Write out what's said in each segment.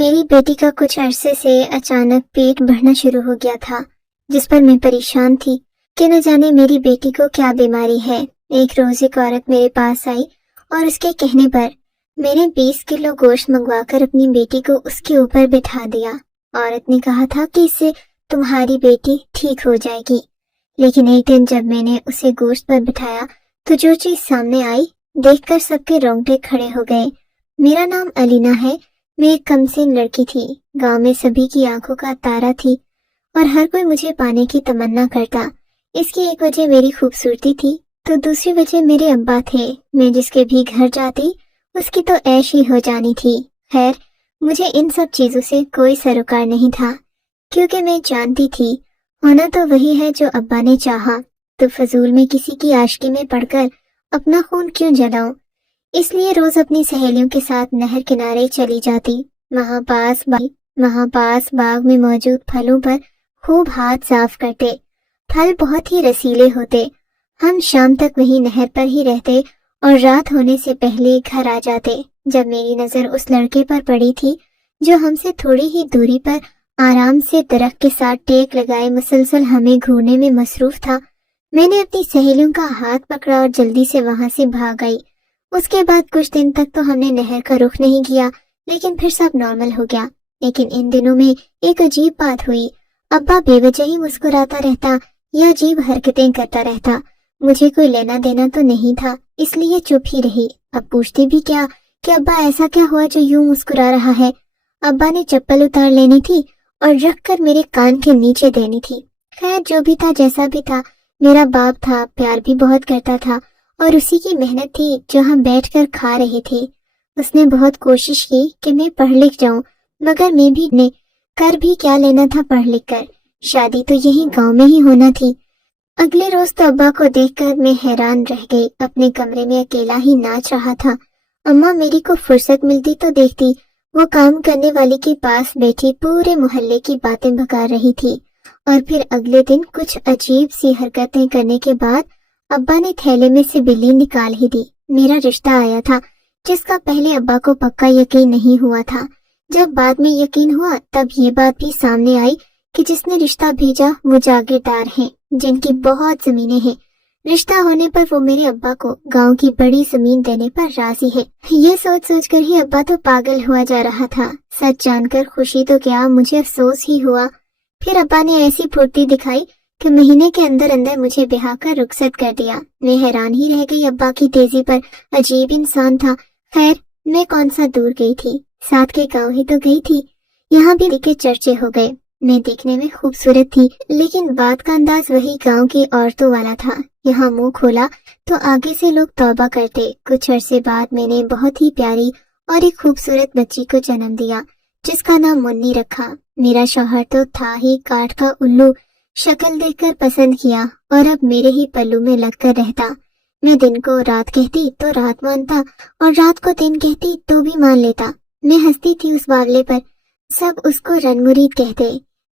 मेरी बेटी का कुछ अरसे से अचानक पेट बढ़ना शुरू हो गया था, जिस पर मैं परेशान थी कि न जाने मेरी बेटी को क्या बीमारी है। एक रोज एक औरत मेरे पास आई और उसके कहने पर मैंने 20 किलो गोश्त मंगवाकर अपनी बेटी को उसके ऊपर बिठा दिया। औरत ने कहा था कि इससे तुम्हारी बेटी ठीक हो जाएगी। लेकिन एक दिन जब मैंने उसे गोश्त पर बिठाया तो जो चीज सामने आई देखकर सबके रोंगटे खड़े हो गए। मेरा नाम अलीना है। मैं एक कमसीन लड़की थी। गांव में सभी की आंखों का तारा थी और हर कोई मुझे पाने की तमन्ना करता। इसकी एक वजह मेरी खूबसूरती थी तो दूसरी वजह मेरे अब्बा थे। मैं जिसके भी घर जाती उसकी तो ऐश ही हो जानी थी। खैर, मुझे इन सब चीजों से कोई सरोकार नहीं था, क्योंकि मैं जानती थी होना तो वही है जो अब्बा ने चाहा, तो फजूल में किसी की आशिकी में पड़कर अपना खून क्यों जलाऊं। इसलिए रोज अपनी सहेलियों के साथ नहर किनारे चली जाती। वहाँ पास बाग में मौजूद फलों पर खूब हाथ साफ करते। फल बहुत ही रसीले होते। हम शाम तक वहीं नहर पर ही रहते और रात होने से पहले घर आ जाते। जब मेरी नजर उस लड़के पर पड़ी थी जो हमसे थोड़ी ही दूरी पर आराम से दरख्त के साथ टेक लगाए मुसलसल हमें घूरने में मसरूफ था, मैंने अपनी सहेलियों का हाथ पकड़ा और जल्दी से वहां से भाग आई। उसके बाद कुछ दिन तक तो हमने नहर का रुख नहीं किया, लेकिन फिर सब नॉर्मल हो गया। लेकिन इन दिनों में एक अजीब बात हुई। अब्बा बेवजह ही मुस्कुराता रहता या अजीब हरकतें करता रहता। मुझे कोई लेना देना तो नहीं था, इसलिए चुप ही रही। अब पूछती भी क्या कि अब्बा ऐसा क्या हुआ जो यूं मुस्कुरा रहा है। अब्बा ने चप्पल उतार लेनी थी और रखकर मेरे कान के नीचे देनी थी। खैर, जो भी था जैसा भी था, मेरा बाप था, प्यार भी बहुत करता था और उसी की मेहनत थी जो हम बैठकर खा रहे थे। उसने बहुत कोशिश की कि मैं पढ़ लिख जाऊं, मगर मैं भी ने कर भी क्या लेना था पढ़ लिख कर। शादी तो यही गांव में ही होना थी। अगले रोज तो अब्बा को देखकर मैं हैरान रह गई। अपने कमरे में अकेला ही नाच रहा था। अम्मा मेरी को फुर्सत मिलती तो देखती वो काम करने वाली के पास बैठी पूरे मोहल्ले की बातें भगा रही थी। और फिर अगले दिन कुछ अजीब सी हरकतें करने के बाद अब्बा ने थैले में से बिल्ली निकाल ही दी। मेरा रिश्ता आया था, जिसका पहले अब्बा को पक्का यकीन नहीं हुआ था। जब बाद में यकीन हुआ तब ये बात भी सामने आई कि जिसने रिश्ता भेजा वो जागीरदार हैं, जिनकी बहुत जमीनें हैं। रिश्ता होने पर वो मेरे अब्बा को गांव की बड़ी जमीन देने पर राजी है। ये सोच सोच कर ही अब्बा तो पागल हुआ जा रहा था। सच जानकर खुशी तो क्या, मुझे अफसोस ही हुआ। फिर अब्बा ने ऐसी फुर्ती दिखाई कि महीने के अंदर अंदर मुझे ब्याह कर रुखसत कर दिया। मैं हैरान ही रह गई अब्बा की तेजी पर। अजीब इंसान था। खैर, मैं कौन सा दूर गई थी, साथ के गांव ही तो गई थी। यहाँ भी के चर्चे हो गए। मैं देखने में खूबसूरत थी, लेकिन बात का अंदाज वही गांव की औरतों वाला था। यहाँ मुंह खोला तो आगे से लोग तौबा करते। कुछ अरसे बाद मैंने बहुत ही प्यारी और एक खूबसूरत बच्ची को जन्म दिया, जिसका नाम मुन्नी रखा। मेरा शौहर तो था ही काठ का उल्लू। शक्ल देखकर पसंद किया और अब मेरे ही पल्लू में लगकर रहता। मैं दिन को रात कहती तो रात मानता और रात को दिन कहती तो भी मान लेता। मैं हंसती थी उस बावले पर। सब उसको रनमुरीद कहते।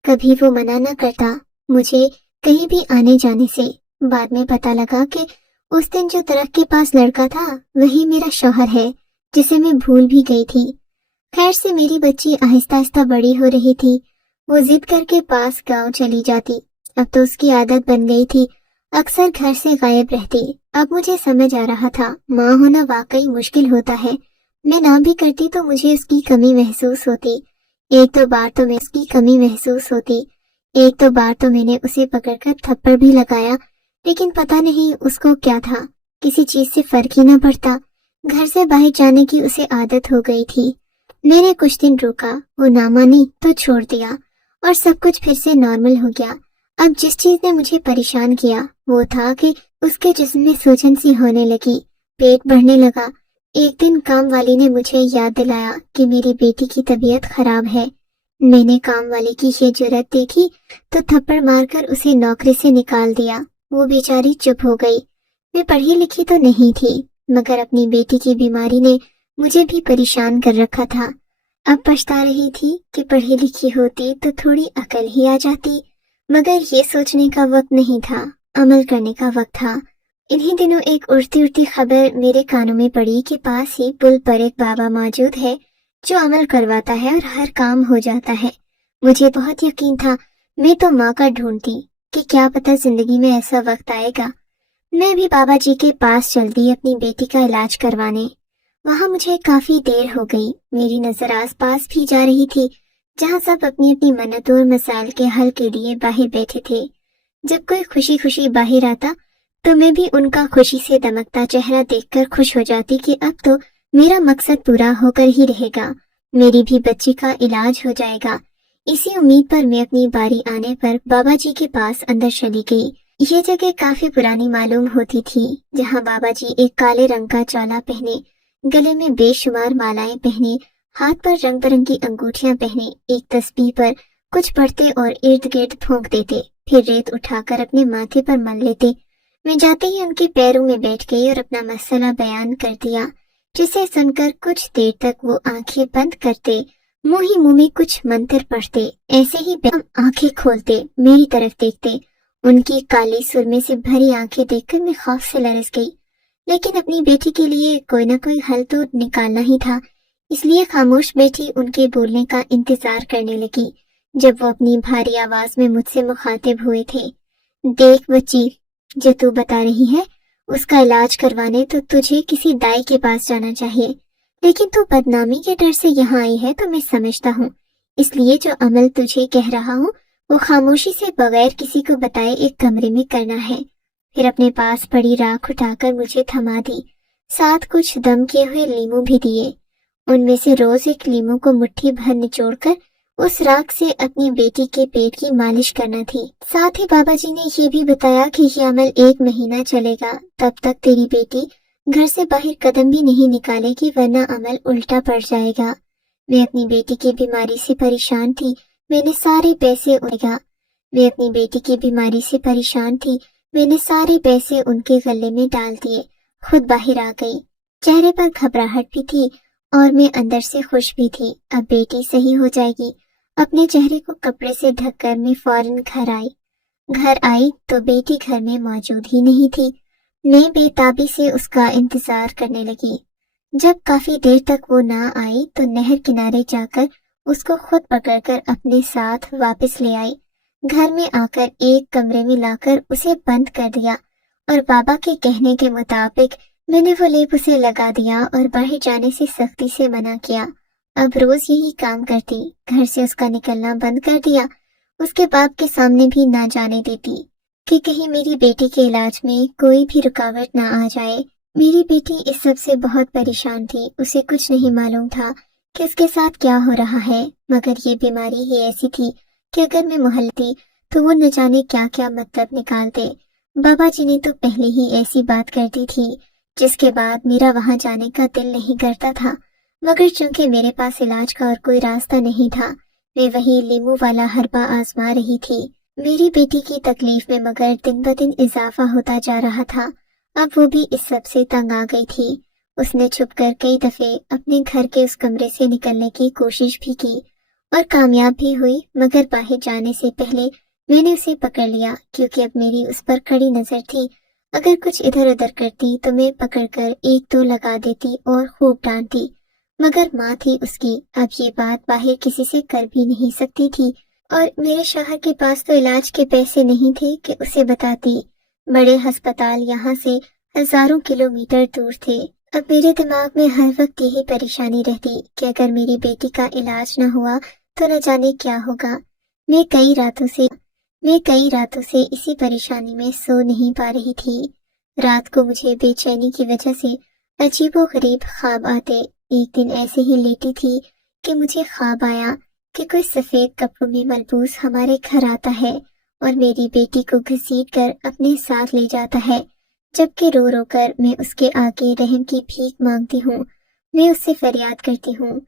कभी वो मना न करता मुझे कहीं भी आने जाने से। बाद में पता लगा कि उस दिन जो दरख्त के पास लड़का था वही मेरा शौहर है, जिसे मैं भूल भी गई थी। खैर से मेरी बच्ची आहिस्ता आहिस्ता बड़ी हो रही थी। वो जिद करके पास गांव चली जाती। अब तो उसकी आदत बन गई थी, अक्सर घर से गायब रहती। अब मुझे समझ आ रहा था माँ होना वाकई मुश्किल होता है। मैं ना भी करती तो मुझे उसकी कमी महसूस होती। एक दो बार तो मैंने उसे पकड़कर थप्पड़ भी लगाया, लेकिन पता नहीं उसको क्या था, किसी चीज से फर्क ही न पड़ता। घर से बाहर जाने की उसे आदत हो गई थी। मैंने कुछ दिन रोका, वो ना मानी तो छोड़ दिया और सब कुछ फिर से नॉर्मल हो गया। अब जिस चीज ने मुझे परेशान किया वो था कि उसके जिस्म में सूजन सी होने लगी, पेट बढ़ने लगा। एक दिन काम वाली ने मुझे याद दिलाया कि मेरी बेटी की तबीयत खराब है। मैंने काम वाली की ये जुर्रत देखी तो थप्पड़ मारकर उसे नौकरी से निकाल दिया। वो बेचारी चुप हो गई। मैं पढ़ी लिखी तो नहीं थी, मगर अपनी बेटी की बीमारी ने मुझे भी परेशान कर रखा था। अब पछता रही थी कि पढ़ी लिखी होती तो थोड़ी अकल ही आ जाती, मगर ये सोचने का वक्त नहीं था, अमल करने का वक्त था। इन्हीं दिनों एक उड़ती उड़ती खबर मेरे कानों में पड़ी कि पास ही पुल पर एक बाबा मौजूद है जो अमल करवाता है और हर काम हो जाता है। मुझे बहुत यकीन था मैं तो माँ का ढूंढती कि क्या पता जिंदगी में ऐसा वक्त आएगा। मैं भी बाबा जी के पास चल दी अपनी बेटी का इलाज करवाने। वहां मुझे काफी देर हो गई। मेरी नजर आसपास भी जा रही थी, जहां सब अपनी अपनी मन्नतों और मसाइल के हल के लिए बाहर बैठे थे। जब कोई खुशी खुशी बाहर आता तो मैं भी उनका खुशी से दमकता चेहरा देखकर खुश हो जाती कि अब तो मेरा मकसद पूरा होकर ही रहेगा, मेरी भी बच्ची का इलाज हो जाएगा। इसी उम्मीद पर मैं अपनी बारी आने पर बाबा जी के पास अंदर चली गई। ये जगह काफी पुरानी मालूम होती थी, जहाँ बाबा जी एक काले रंग का चोला पहने, गले में बेशुमार मालाएं पहने, हाथ पर रंग बिरंगी अंगूठियां पहने, एक तस्बीह पर कुछ पढ़ते और इर्द गिर्द फूंक देते, फिर रेत उठाकर अपने माथे पर मल लेते। मैं जाते ही उनके पैरों में बैठ गई और अपना मसला बयान कर दिया, जिसे सुनकर कुछ देर तक वो आंखें बंद करते, मुंह ही मुंह में कुछ मंत्र पढ़ते। ऐसे ही आंखें खोलते, मेरी तरफ देखते। उनकी काली सुरमे से भरी आंखें देखकर मैं खौफ से लरस गई, लेकिन अपनी बेटी के लिए कोई न कोई हल तो निकालना ही था, इसलिए खामोश बैठी उनके बोलने का इंतजार करने लगी। जब वो अपनी भारी आवाज में मुझसे मुखातिब हुए थे, देख बच्ची, जो तू बता रही है उसका इलाज करवाने तो तुझे किसी दाई के पास जाना चाहिए, लेकिन तू बदनामी के डर से यहाँ आई है तो मैं समझता हूँ, इसलिए जो अमल तुझे कह रहा हूँ वो खामोशी से बगैर किसी को बताए एक कमरे में करना है। फिर अपने पास पड़ी राख उठाकर मुझे थमा दी, साथ कुछ दम किए हुए लीमू भी दिए। उनमें से रोज एक लीमू को मुट्ठी भर निचोड़कर उस राख से अपनी बेटी के पेट की मालिश करना थी। साथ ही बाबा जी ने ये भी बताया कि ये अमल 1 महीना चलेगा, तब तक तेरी बेटी घर से बाहर कदम भी नहीं निकालेगी, वरना अमल उल्टा पड़ जाएगा। मैं अपनी बेटी की बीमारी से परेशान थी, मैंने सारे पैसे उनके गले में डाल दिए, खुद बाहर आ गई। चेहरे पर घबराहट भी थी और मैं अंदर से खुश भी थी, अब बेटी सही हो जाएगी। अपने चेहरे को कपड़े से ढककर मैं फौरन घर आई तो बेटी घर में मौजूद ही नहीं थी। मैं बेताबी से उसका इंतजार करने लगी। जब काफी देर तक वो ना आई तो नहर किनारे जाकर उसको खुद पकड़कर अपने साथ वापस ले आई। घर में आकर एक कमरे में लाकर उसे बंद कर दिया और बाबा के कहने के मुताबिक मैंने वो लेप उसे लगा दिया और बाहर जाने से सख्ती से मना किया। अब रोज यही काम करती, घर से उसका निकलना बंद कर दिया। उसके बाप के सामने भी ना जाने देती कि कहीं मेरी बेटी के इलाज में कोई भी रुकावट ना आ जाए। मेरी बेटी इस सब से बहुत परेशान थी, उसे कुछ नहीं मालूम था कि उसके साथ क्या हो रहा है, मगर ये बीमारी ही ऐसी थी कि अगर मैं मोहल्लती तो वो न जाने क्या क्या मतलब निकालते। बाबा जी ने तो पहले ही ऐसी बात कर दी थी, जिसके बाद मेरा वहां जाने का दिल नहीं करता था, मगर चूंकि मेरे पास इलाज का और कोई रास्ता नहीं था, मैं वही लीमू वाला हर्बा आजमा रही थी। मेरी बेटी की तकलीफ में मगर दिन ब दिन इजाफा होता जा रहा था। अब वो भी इस सब से तंग आ गई थी। उसने छुपकर कई दफे अपने घर के उस कमरे से निकलने की कोशिश भी की और कामयाब भी हुई, मगर बाहर जाने से पहले मैंने उसे पकड़ लिया, क्योंकि अब मेरी उस पर कड़ी नजर थी। अगर कुछ इधर उधर करती तो मैं पकड़कर 1-2 लगा देती और खूब डांटती, मगर माँ थी उसकी, अब ये बात बाहर किसी से कर भी नहीं सकती थी। और मेरे शौहर के पास तो इलाज के पैसे नहीं थे कि उसे बताती। बड़े अस्पताल यहाँ से हजारों किलोमीटर दूर थे। अब मेरे दिमाग में हर वक्त यही परेशानी रहती कि अगर मेरी बेटी का इलाज न हुआ तो न जाने क्या होगा। मैं कई रातों से इसी परेशानी में सो नहीं पा रही थी। रात को मुझे बेचैनी की वजह से अजीबोगरीब ख्वाब आते। एक दिन ऐसे ही लेटी थी कि मुझे ख्वाब आया कि कोई सफेद कपड़ों में मलबूस हमारे घर आता है और मेरी बेटी को घसीट कर अपने साथ ले जाता है, जबकि रो रो कर मैं उसके आगे रहम की भीख मांगती हूँ। मैं उससे फरियाद करती हूँ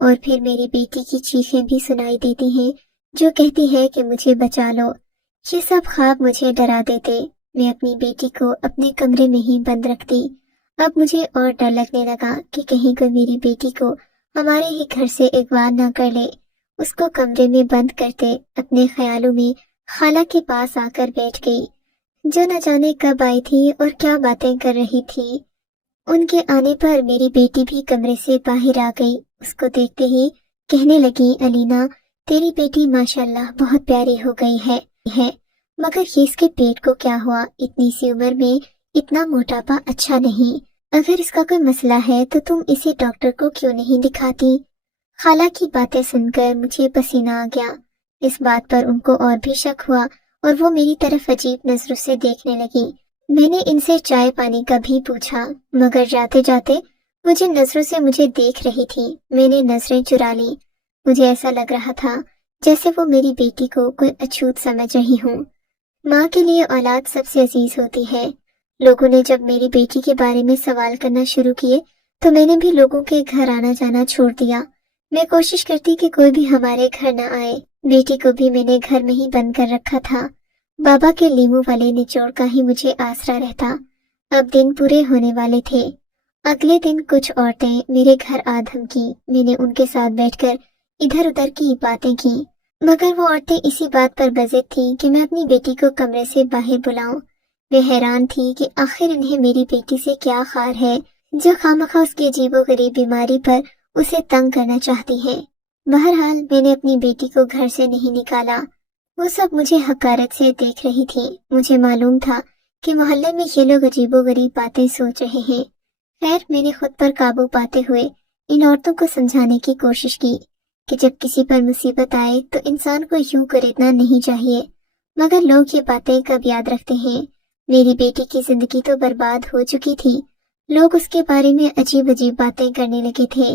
और फिर मेरी बेटी की चीखें भी सुनाई देती हैं, जो कहती है कि मुझे बचा लो। ये सब ख्वाब मुझे डरा देते। मैं अपनी बेटी को अपने कमरे में ही बंद रखती। अब मुझे और डर लगने लगा कि कहीं कोई मेरी बेटी को हमारे ही घर से अगवा न कर ले। उसको कमरे में बंद करते अपने ख्यालों में खाला के पास आकर बैठ गई, जो न जाने कब आई थी और क्या बातें कर रही थी। उनके आने पर मेरी बेटी भी कमरे से बाहर आ गई। اس کو دیکھتے ہی کہنے لگی، الینا تیری بیٹی ماشاءاللہ بہت پیاری ہو گئی ہے مگر یہ اس کے پیٹ کو کیا ہوا؟ اتنی سی عمر میں اتنا موٹاپا اچھا نہیں۔ اگر اس کا کوئی مسئلہ ہے تو تم اسے ڈاکٹر کو کیوں نہیں دکھاتی؟ خالہ کی باتیں سن کر مجھے پسینہ آ گیا۔ اس بات پر ان کو اور بھی شک ہوا اور وہ میری طرف عجیب نظروں سے دیکھنے لگی۔ میں نے ان سے چائے پانی کا بھی پوچھا مگر جاتے جاتے مجھے نظروں سے مجھے دیکھ رہی تھی۔ میں نے نظریں چرا لی۔ مجھے ایسا لگ رہا تھا جیسے وہ میری بیٹی کو کوئی اچھوت سمجھ رہی ہوں۔ ماں کے لیے اولاد سب سے عزیز ہوتی ہے۔ لوگوں نے جب میری بیٹی کے بارے میں سوال کرنا شروع کیے تو میں نے بھی لوگوں کے گھر آنا جانا چھوڑ دیا۔ میں کوشش کرتی کہ کوئی بھی ہمارے گھر نہ آئے۔ بیٹی کو بھی میں نے گھر میں ہی بند کر رکھا تھا۔ بابا کے لیموں والے نچوڑ کا ہی مجھے آسرا رہتا۔ اب دن پورے ہونے والے تھے۔ اگلے دن کچھ عورتیں میرے گھر آ دھمکی۔ میں نے ان کے ساتھ بیٹھ کر ادھر ادھر کی باتیں کی مگر وہ عورتیں اسی بات پر بضد تھیں کہ میں اپنی بیٹی کو کمرے سے باہر بلاؤں۔ میں حیران تھی کہ آخر انہیں میری بیٹی سے کیا خار ہے جو خواہ اس کی عجیب و غریب بیماری پر اسے تنگ کرنا چاہتی ہے۔ بہرحال میں نے اپنی بیٹی کو گھر سے نہیں نکالا۔ وہ سب مجھے حقارت سے دیکھ رہی تھی۔ مجھے معلوم تھا کہ محلے میں یہ لوگ عجیب و غریب باتیں سوچ رہے ہیں۔ خیر میں نے خود پر قابو پاتے ہوئے ان عورتوں کو سمجھانے کی کوشش کی کہ جب کسی پر مصیبت آئے تو انسان کو یوں خریدنا نہیں چاہیے، مگر لوگ یہ باتیں کب یاد رکھتے ہیں۔ میری بیٹی کی زندگی تو برباد ہو چکی تھی۔ لوگ اس کے بارے میں عجیب عجیب باتیں کرنے لگے تھے،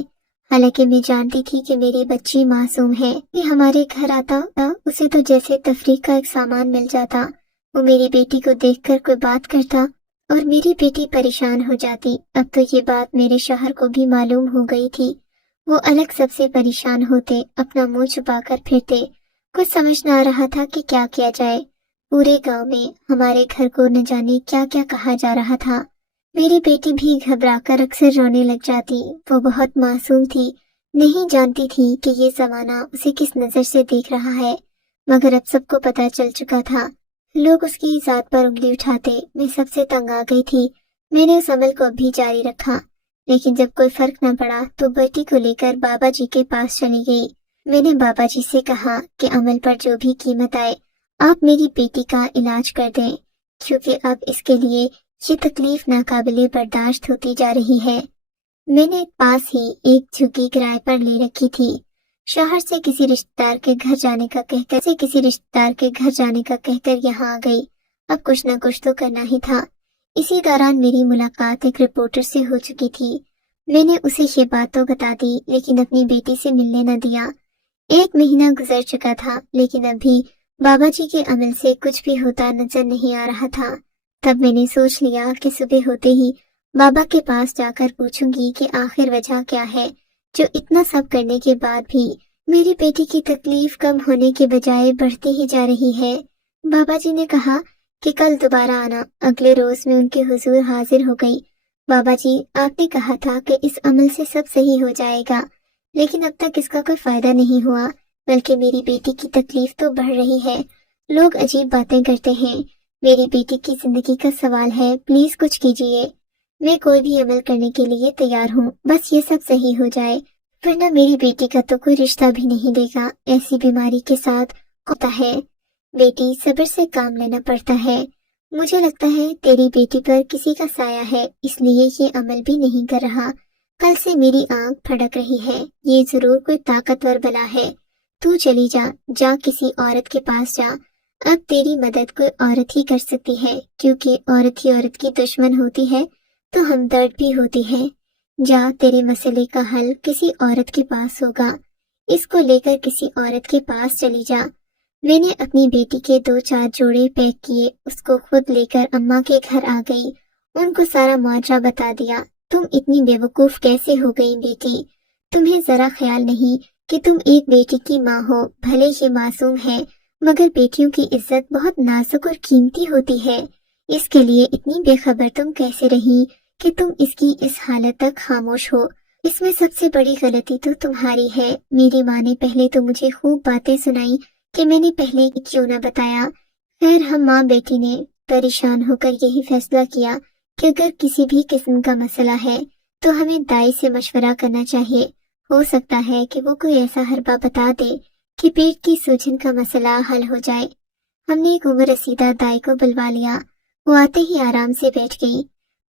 حالانکہ میں جانتی تھی کہ میری بچی معصوم ہے۔ کہ ہمارے گھر آتا اسے تو جیسے تفریح کا ایک سامان مل جاتا۔ وہ میری بیٹی کو دیکھ کر کوئی بات کرتا اور میری بیٹی پریشان ہو جاتی۔ اب تو یہ بات میرے شوہر کو بھی معلوم ہو گئی تھی۔ وہ الگ سب سے پریشان ہوتے، اپنا منہ چھپا کر پھرتے۔ کچھ سمجھ نہ آ رہا تھا کہ کیا کیا جائے۔ پورے گاؤں میں ہمارے گھر کو نہ جانے کیا کیا کہا جا رہا تھا۔ میری بیٹی بھی گھبرا کر اکثر رونے لگ جاتی۔ وہ بہت معصوم تھی، نہیں جانتی تھی کہ یہ زمانہ اسے کس نظر سے دیکھ رہا ہے، مگر اب سب کو پتہ چل چکا تھا۔ لوگ اس کی ذات پر انگلی اٹھاتے۔ میں سب سے تنگ آ گئی تھی۔ میں نے اس عمل کو اب بھی جاری رکھا، لیکن جب کوئی فرق نہ پڑا تو بیٹی کو لے کر بابا جی کے پاس چلی گئی۔ میں نے بابا جی سے کہا کہ عمل پر جو بھی قیمت آئے آپ میری بیٹی کا علاج کر دیں، کیونکہ اب اس کے لیے یہ تکلیف ناقابل برداشت ہوتی جا رہی ہے۔ میں نے پاس ہی ایک جھگی کرائے پر لے رکھی تھی۔ شوہر سے کسی رشتہ دار کے گھر جانے کا کہہ کر یہاں آ گئی۔ اب کچھ نہ کچھ تو کرنا ہی تھا۔ اسی دوران میری ملاقات ایک رپورٹر سے ہو چکی تھی۔ میں نے اسے یہ بات تو بتا دی لیکن اپنی بیٹی سے ملنے نہ دیا۔ 1 مہینہ گزر چکا تھا لیکن اب بھی بابا جی کے عمل سے کچھ بھی ہوتا نظر نہیں آ رہا تھا۔ تب میں نے سوچ لیا کہ صبح ہوتے ہی بابا کے پاس جا کر پوچھوں گی کہ آخر وجہ کیا ہے جو اتنا سب کرنے کے بعد بھی میری بیٹی کی تکلیف کم ہونے کے بجائے بڑھتی ہی جا رہی ہے۔ بابا جی نے کہا کہ کل دوبارہ آنا۔ اگلے روز میں ان کے حضور حاضر ہو گئی۔ بابا جی آپ نے کہا تھا کہ اس عمل سے سب صحیح ہو جائے گا، لیکن اب تک اس کا کوئی فائدہ نہیں ہوا، بلکہ میری بیٹی کی تکلیف تو بڑھ رہی ہے۔ لوگ عجیب باتیں کرتے ہیں۔ میری بیٹی کی زندگی کا سوال ہے، پلیز کچھ کیجیے۔ میں کوئی بھی عمل کرنے کے لیے تیار ہوں، بس یہ سب صحیح ہو جائے، ورنہ میری بیٹی کا تو کوئی رشتہ بھی نہیں دے گا۔ ایسی بیماری کے ساتھ ہوتا ہے، بیٹی صبر سے کام لینا پڑتا ہے۔ مجھے لگتا ہے تیری بیٹی پر کسی کا سایہ ہے، اس لیے یہ عمل بھی نہیں کر رہا۔ کل سے میری آنکھ پھڑک رہی ہے، یہ ضرور کوئی طاقتور بلا ہے۔ تو چلی جا کسی عورت کے پاس جا۔ اب تیری مدد کوئی عورت ہی کر سکتی ہے، کیونکہ عورت ہی عورت کی دشمن ہوتی ہے تو ہمدرد بھی ہوتی ہے۔ جا، تیرے مسئلے کا حل کسی عورت کے پاس ہوگا، اس کو لے کر کسی عورت کے پاس چلی جا۔ میں نے اپنی بیٹی کے 2-4 جوڑے پیک کیے، اس کو خود لے کر اماں کے گھر آ گئی، ان کو سارا معجزہ بتا دیا۔ تم اتنی بے وقوف کیسے ہو گئی بیٹی؟ تمہیں ذرا خیال نہیں کہ تم ایک بیٹی کی ماں ہو، بھلے یہ معصوم ہے مگر بیٹیوں کی عزت بہت نازک اور قیمتی ہوتی ہے۔ اس کے لیے اتنی بے خبر تم کیسے رہی کہ تم اس کی اس حالت تک خاموش ہو؟ اس میں سب سے بڑی غلطی تو تمہاری ہے۔ میری ماں نے پہلے تو مجھے خوب باتیں سنائی کہ میں نے پہلے کیوں نہ بتایا۔ خیر ہم ماں بیٹی نے پریشان ہو کر یہی فیصلہ کیا کہ اگر کسی بھی قسم کا مسئلہ ہے تو ہمیں دائی سے مشورہ کرنا چاہیے۔ ہو سکتا ہے کہ وہ کوئی ایسا حربہ بتا دے کہ پیٹ کی سوجن کا مسئلہ حل ہو جائے۔ ہم نے ایک عمر رسیدہ دائی کو بلوا لیا۔ وہ آتے ہی آرام سے بیٹھ گئی۔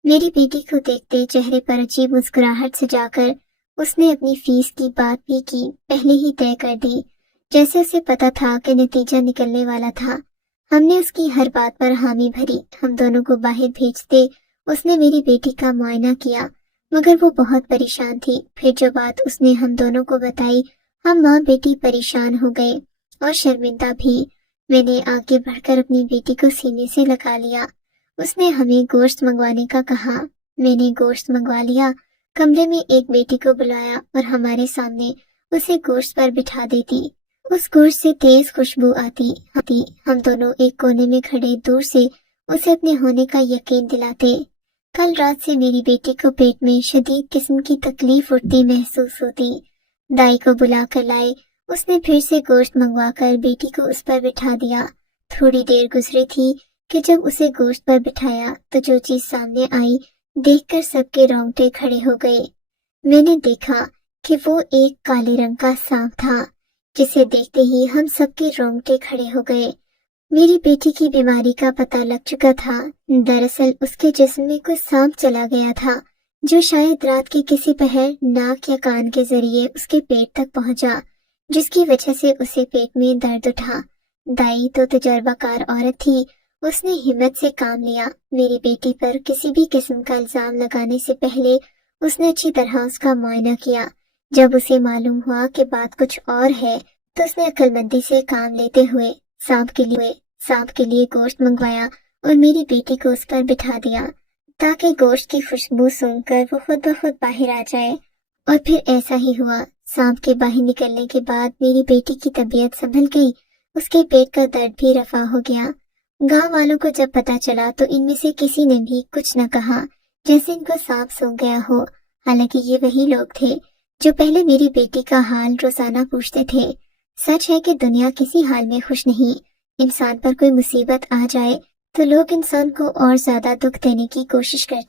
میری بیٹی کو دیکھتے چہرے پر عجیب مسکراہٹ سجا کر اس نے اپنی فیس کی بات بھی کی پہلے ہی طے کر دی، جیسے اسے پتا تھا کہ نتیجہ نکلنے والا تھا۔ ہم نے اس کی ہر بات پر حامی بھری۔ ہم دونوں کو باہر بھیجتے اس نے میری بیٹی کا معائنہ کیا، مگر وہ بہت پریشان تھی۔ پھر جو بات اس نے ہم دونوں کو بتائی، ہم ماں بیٹی پریشان ہو گئے اور شرمندہ بھی۔ میں نے آگے بڑھ کر اپنی بیٹی کو سینے سے لگا لیا۔ اس نے ہمیں گوشت منگوانے کا کہا۔ میں نے گوشت منگوا لیا، کمرے میں ایک بیٹی کو بلایا اور ہمارے سامنے اسے گوشت پر بٹھا دیتی۔ اس گوشت سے تیز خوشبو آتی۔ ہم دونوں ایک کونے میں کھڑے دور سے اسے اپنے ہونے کا یقین دلاتے۔ کل رات سے میری بیٹی کو پیٹ میں شدید قسم کی تکلیف اٹھتی محسوس ہوتی۔ دائی کو بلا کر لائے۔ اس نے پھر سے گوشت منگوا کر بیٹی کو اس پر بٹھا دیا۔ تھوڑی دیر گزری تھی کہ جب اسے گوشت پر بٹھایا تو جو چیز سامنے آئی دیکھ کر سب کے رونگٹے کھڑے ہو گئے۔ میں نے دیکھا کہ وہ ایک کالے رنگ کا سانپ تھا، جسے دیکھتے ہی ہم سب کے رونگٹے کھڑے ہو گئے۔ میری بیٹی کی بیماری کا پتہ لگ چکا تھا۔ دراصل اس کے جسم میں کوئی سانپ چلا گیا تھا، جو شاید رات کے کسی پہر ناک یا کان کے ذریعے اس کے پیٹ تک پہنچا، جس کی وجہ سے اسے پیٹ میں درد اٹھا۔ دائی تو تجربہ کار عورت تھی، اس نے ہمت سے کام لیا۔ میری بیٹی پر کسی بھی قسم کا الزام لگانے سے پہلے اس نے اچھی طرح اس کا معائنہ کیا۔ جب اسے معلوم ہوا کہ بات کچھ اور ہے تو اس نے عقل مندی سے کام لیتے ہوئے سانپ کے لیے گوشت منگوایا اور میری بیٹی کو اس پر بٹھا دیا تاکہ گوشت کی خوشبو سونگھ کر وہ خود بخود باہر آ جائے۔ اور پھر ایسا ہی ہوا۔ سانپ کے باہر نکلنے کے بعد میری بیٹی کی طبیعت سنبھل گئی، اس کے پیٹ کا درد بھی رفع ہو گیا۔ گاؤں والوں کو جب پتا چلا تو ان میں سے کسی نے بھی کچھ نہ کہا، جیسے ان کو سانپ سونگھ گیا ہو، حالانکہ یہ وہی لوگ تھے جو پہلے میری بیٹی کا حال روزانہ پوچھتے تھے۔ سچ ہے کہ دنیا کسی حال میں خوش نہیں۔ انسان پر کوئی مصیبت آ جائے تو لوگ انسان کو اور زیادہ دکھ دینے کی کوشش کرتے